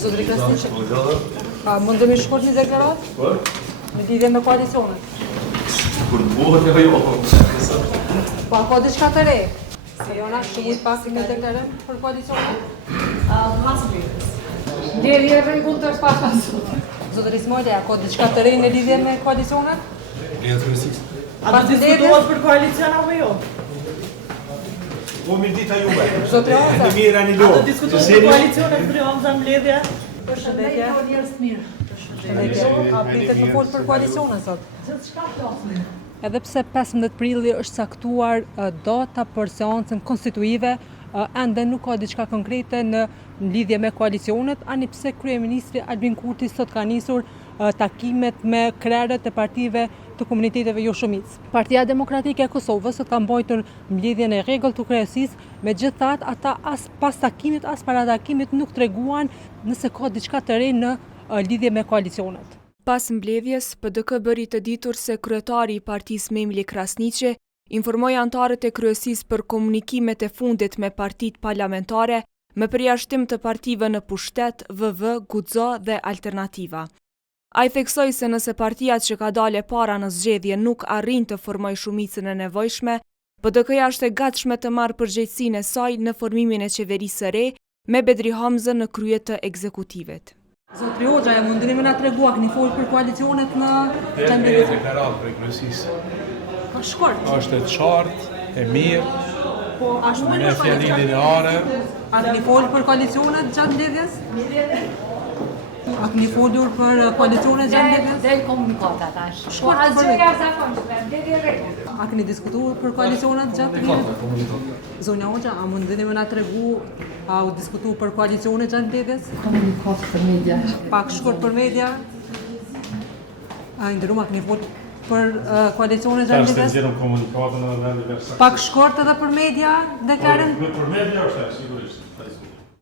Zotri Krasniqi, mundemi shkurt një deklarat? Me lidhje me koalicionet? Kur të buhet e jo. Pa ka diçka të re? Jona, shumit pak një deklarim për koalicionet? Ndjerje rregull të pafasur. Zotri Ismaili, ka diçka të re në lidhje me koalicionet? Lidhje të kryesisë. A do diskutohet për koalicion apo jo? Po mirë dita juve. Zotri Hamza. E mirë ani A do lo. diskutohet për koalicionet për Hamza mbledhja? Përshëndetje. Njerëz të mirë. A pritet të folë për koalicionet, sot? Çka flasim? Edhe pse 15 prilli është caktuar data për seancën konstituive, ende nuk ka diçka konkrete në lidhje me koalicionet, ani pse kryeministri Albin Kurti sot ka nisur takimet me krerët e partive të komuniteteve jo shumicë. Partia Demokratike e Kosovës sot ka mbajtur mbledhjen e rregullt të kryesisë, megjithatë ata as pas takimit as para takimit nuk treguan nëse ka diçka të re në lidhje me koalicionet. Pas mbledhjes, PDK bëri të ditur se kryetari i partisë Memili Krasniqi informoi anëtarët e kryesisë për komunikimet e fundit me partitë parlamentare me përjashtim të partive në pushtet, VV, Guxo dhe Alternativa. Ai theksoi se nëse partia që ka dalë para në zgjedhje nuk arrin të formojë shumicën e nevojshme, PDK-ja është e gatshme të marrë përgjegjësinë e saj në formimin e qeverisë së re me Bedri Hamzën në krye të ekzekutivit. Zotri Hoxha, e mundeni me na tregua keni folë për koalicionet në Me deklarat për kryesisë. Ka shkurt. Është e qartë, e mirë, Po, ashtu me fjalin lineare. A keni folë për koalicionet gjatë mbledhjes? A keni folur për koalicionet gjatë mbledhjes? Del komunikata tash. Po Shkurt për asgjë zakonshme, mbledhje rregull. A keni diskutuar për koalicionet gjatë mbledhjes? Zonja Hoxha, a mundeni me na tregu a u diskutuar për koalicionet gjatë mbledhjes? Komunikat për media. Pak shkurt për media. A ndëruma keni folë për koalicionet gjatë Tash të mbledhjes? nxjerrim komunikatën edhe vendi versakt. Pak shkurt edhe për media, deklarim? Për media është sigurisht.